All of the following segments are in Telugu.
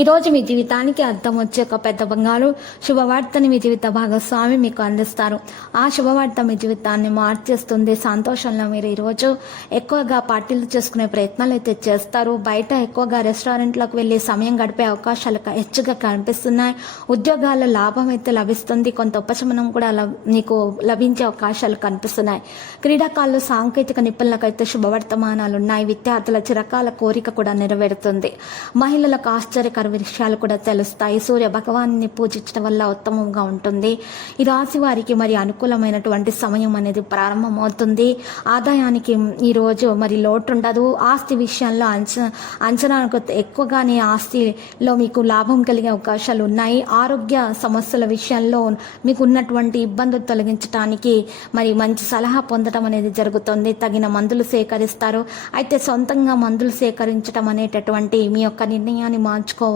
ఈరోజు మీ జీవితానికి అర్థం వచ్చే ఒక పెద్ద బంగారు శుభవార్తని మీ జీవిత భాగస్వామి మీకు అందిస్తారు. ఆ శుభవార్త మీ జీవితాన్ని మార్చేస్తుంది. సంతోషంలో మీరు ఈరోజు ఎక్కువగా పార్టీలు చేసుకునే ప్రయత్నాలు అయితే చేస్తారు. బయట ఎక్కువగా రెస్టారెంట్లకు వెళ్ళి సమయం గడిపే అవకాశాలు హెచ్చుగా కనిపిస్తున్నాయి. ఉద్యోగాల లాభం అయితే లభిస్తుంది. కొంత ఉపశమనం కూడా మీకు లభించే అవకాశాలు కనిపిస్తున్నాయి. క్రీడాకారులు సాంకేతిక నిపుణులకైతే శుభవర్తమానాలు ఉన్నాయి విద్యార్థుల చిరకాల కోరిక కూడా నెరవేరుతుంది. మహిళలకు ఆశ్చర్యకర విషయాలు కూడా తెలుస్తాయి. సూర్య భగవాన్ని పూజించడం వల్ల ఉత్తమంగా ఉంటుంది. ఈ రాశి వారికి మరి అనుకూలమైనటువంటి సమయం అనేది ప్రారంభమవుతుంది. ఆదాయానికి ఈ రోజు మరి లోటు ఉండదు ఆస్తి విషయంలో అంచ అంచనాకు ఎక్కువగానే ఆస్తిలో మీకు లాభం కలిగే అవకాశాలు ఉన్నాయి. ఆరోగ్య సమస్యల విషయంలో మీకు ఉన్నటువంటి ఇబ్బందులు తొలగించడానికి మరి మంచి సలహా పొందడం అనేది జరుగుతుంది. తగిన మందులు సేకరిస్తారు. అయితే సొంతంగా మందులు సేకరించడం అనేటటువంటి మీ యొక్క నిర్ణయాన్ని మార్చుకోవాలి.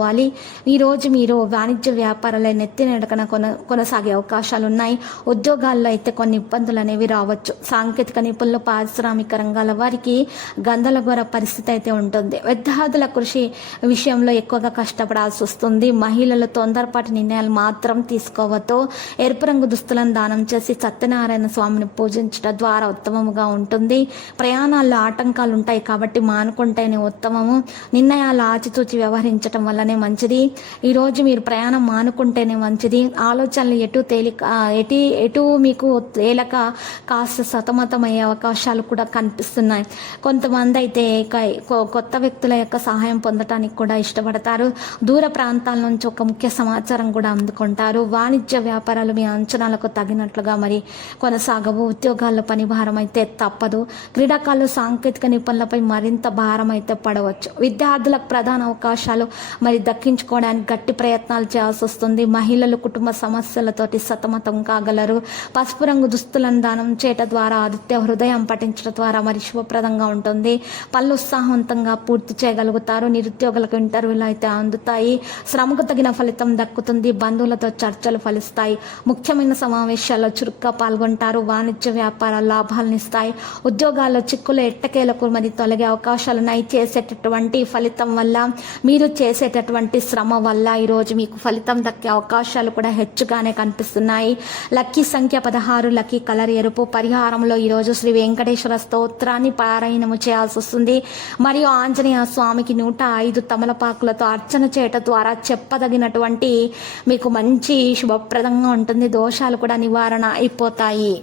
ఈరోజు మీరు వాణిజ్య వ్యాపారాల నెత్తి నడకన కొన కొనసాగే అవకాశాలు ఉన్నాయి ఉద్యోగాల్లో అయితే కొన్ని ఇబ్బందులు అనేవి రావచ్చు. సాంకేతిక నిపుణులు పారిశ్రామిక రంగాల వారికి గందలగోర పరిస్థితి అయితే ఉంటుంది. విద్యార్థుల కృషి విషయంలో ఎక్కువగా కష్టపడాల్సి వస్తుంది. మహిళలు తొందరపాటి నిర్ణయాలు మాత్రం తీసుకోవద్దు. ఎరుపు రంగు దుస్తులను దానం చేసి సత్యనారాయణ స్వామిని పూజించడం ద్వారా ఉత్తమముగా ఉంటుంది. ప్రయాణాల్లో ఆటంకాలు ఉంటాయి కాబట్టి మానుకుంటేనే ఉత్తమము. నిర్ణయాలు ఆచితూచి వ్యవహరించడం వల్ల వల్లనే మంచిది. ఈరోజు మీరు ప్రయాణం మానుకుంటేనే మంచిది. ఆలోచనలు ఎటు తేలిక ఎటు ఎటు మీకు తేలక కాస్త సతమతమయ్యే అవకాశాలు కూడా కనిపిస్తున్నాయి. కొంతమంది అయితే కొ- కొత్త వ్యక్తుల యొక్క సహాయం పొందటానికి కూడా ఇష్టపడతారు. దూర ప్రాంతాల నుంచి ఒక ముఖ్య సమాచారం కూడా అందుకుంటారు. వాణిజ్య వ్యాపారాలు మీ అంచనాలకు తగినట్లుగా మరి కొనసాగవు. ఉద్యోగాల్లో పని భారం అయితే తప్పదు. క్రీడాకారులు సాంకేతిక నిపుణులపై మరింత భారం అయితే పడవచ్చు. విద్యార్థులకు ప్రధాన అవకాశాలు మరి దక్కించుకోవడానికి గట్టి ప్రయత్నాలు చేయాల్సి వస్తుంది. మహిళలు కుటుంబ సమస్యలతోటి సతమతం కాగలరు. పసుపు రంగు దుస్తులను దానం చేయట ద్వారా ఆదిత్య హృదయం పఠించడం ద్వారా మరి శుభప్రదంగా ఉంటుంది. పనులు ఉత్సాహవంతంగా పూర్తి చేయగలుగుతారు. నిరుద్యోగులకు ఇంటర్వ్యూలు అయితే అందుతాయి. శ్రమకు తగిన ఫలితం దక్కుతుంది. బంధువులతో చర్చలు ఫలిస్తాయి. ముఖ్యమైన సమావేశాల్లో చురుగ్గా పాల్గొంటారు. వాణిజ్య వ్యాపార లాభాలను ఇస్తాయి. ఉద్యోగాల్లో చిక్కులు ఎట్టకేలకు మరి తొలగే అవకాశాలున్నాయి చేసేటటువంటి ఫలితం వల్ల మీరు చేసేటటువంటి శ్రమ వల్ల ఈరోజు మీకు ఫలితం దక్కే అవకాశాలు కూడా హెచ్చుగానే కనిపిస్తున్నాయి. లక్కీ సంఖ్య పదహారు లక్కీ కలర్ ఎరుపు పరిహారంలో ఈరోజు శ్రీ వెంకటేశ్వర స్తోత్రాన్ని పారాయణము చేయాల్సి వస్తుంది. మరియు ఆంజనేయ స్వామికి నూట ఐదు తమలపాకులతో అర్చన చేయటం ద్వారా చెప్పదగినటువంటి మీకు మంచి శుభప్రదంగా ఉంటుంది. దోషాలు కూడా నివారణ అయిపోతాయి.